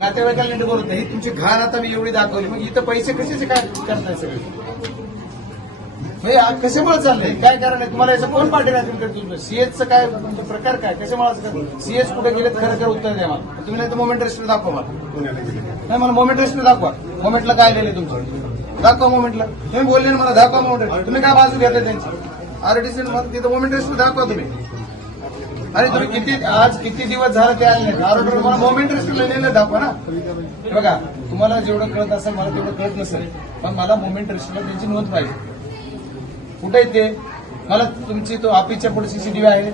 नातेवाईकाला नीट बोलत नाही. तुमची घाण आता मी एवढी दाखवली. मग इथं पैसे कशाचे काय करताय सगळे? आज कशामुळे चाललंय? काय कारण आहे? तुम्हाला याचं कोण करतो तुमचं? सीएचचं काय तुमचा प्रकार काय? कशामुळे सीएच कुठे गेलेत? खरं खरं उत्तर द्या मला. तुम्ही नाही तर मोमेंट रेस्टोरंट दाखवा मला. नाही मला मोमेंट रेस्टोरंट दाखवा. मोमेंटला काय लिहिले तुमचं? दाखवा मोमेंटला तुम्ही बोलले ना मला दाखवा मोमेंट तुम्ही काय बाजू घेताय त्यांची? आरटीसी तिथं मोमेंट रेस्टोरंट दाखवा तुम्ही. अरे तुम्ही किती आज किती दिवस झाले ते आले नाही. आरोग्य मला मोमेंट रेस्टोरंटला नेलं दाखवा ना. बघा तुम्हाला जेवढं कळत असेल मला तेवढं कळत नसेल पण मला मोमेंट रेस्टोरंटला त्यांची नोंद पाहिजे. कुठे आहे ते? मला तुमची तो ऑफिसच्या पुढे सीसीटीव्ही आहे.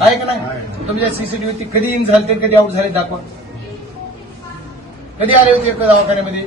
आहे का नाही? तुमच्या सीसीटीव्ही ती कधी इन झाले ते कधी आउट झाले दाखवा. कधी आले होते एका दवाखान्यामध्ये?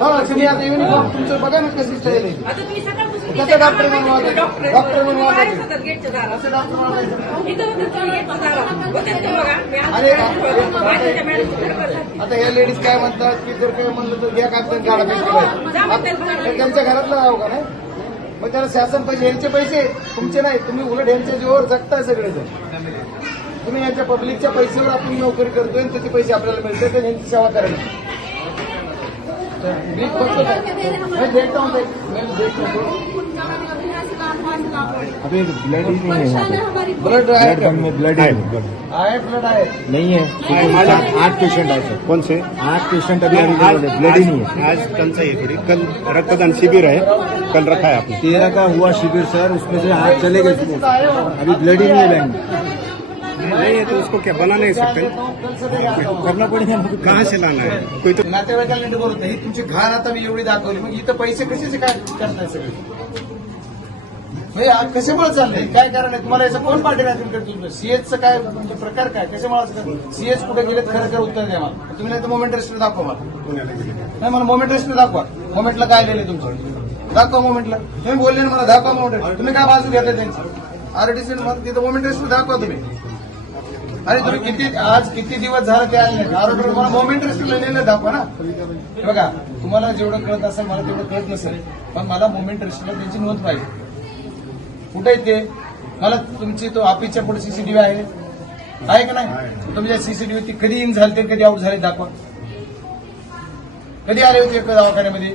हा तुम्ही आता युनिफॉर्म तुमचं बघा ना कशी स्टाईल आहे डॉक्टर म्हणून म्हणून. आता या लेडीज काय म्हणतात? की जर काही म्हणलं तर घ्या कागद काढा पैसे. तर त्यांच्या घरातलं राहू का नाही? मग त्याला शासन पैसे यांचे पैसे तुमचे नाही. तुम्ही उलट यांच्या जीवावर जगताय सगळेजण. तुम्ही यांच्या पब्लिकच्या पैशावर आपण नोकरी करतोय आणि त्याचे पैसे आपल्याला मिळतात तर यांची सेवा करायची. मी फक्त मैं देखता हूँ मैं देखता हूँ अभी ब्लड ही नहीं है यहाँ पे. ब्लड ब्लड में ब्लड ही नहीं ब्लड आहे नहीं है. आठ- आठ पेशेंट आए सर. कौन से? आठ पेशेंट अभी अवेलेबल है ब्लड ही नहीं है. आज टंचाई है थोड़ी कल रक्तदान शिविर है कल रखा है आपने। तेरह का हुआ शिविर सर उसमें से आठ चले गए अभी ब्लड ही नहीं है बैंक नहीं है तो उसको क्या बना नहीं सकते। करना पड़ेगा हमको कहाँ से लाना है? कोई तो नातेवाईकाला नीट बोलत नाही तुमची घाण आता मी एवढी दाखवली मग इथं पैसे कशाचे काय करताय सगळे? कशामुळे चाललंय? काय कारण आहे? तुम्हाला याचं कोण पाठीराखण करतो तुमचं सीएचचं काय तुमचा प्रकार काय? कशामुळे सीएच कुठे गेलेत? खरं खरं उत्तर द्या मला. तुम्ही नाही तर मोमेंट रेस्टोरंट दाखवा मला. गेले. नाही मला मोमेंट रेस्टोरंट दाखवा. मोमेंटला काय लिहिले तुमचं? दाखवा मोमेंटला तुम्ही बोलले ना मला दाखवा मोमेंट तुम्ही काय बाजू घेताय त्यांची? आरटीसी तिथं मोमेंट रेस्टोरंट दाखवा तुम्ही. अरे तुम्ही किती आज किती दिवस झालं ते आले नाही आरोग्य मला मोमेंट रेस्टोरंटला नेलं दाखवा ना. बघा तुम्हाला जेवढं कळत असेल मला तेवढं कळत नसेल पण मला मोमेंट रेस्टोरंटला त्यांची नोंद पाहिजे. कुठे आहे ते? मला तुमची तो ऑफिसच्या पुढे सीसीटीव्ही आहे. आहे का नाही? तुमच्या सीसीटीव्ही ती कधी इन झाले ते कधी आउट झाले दाखवा. कधी आले होते एका दवाखान्यामध्ये?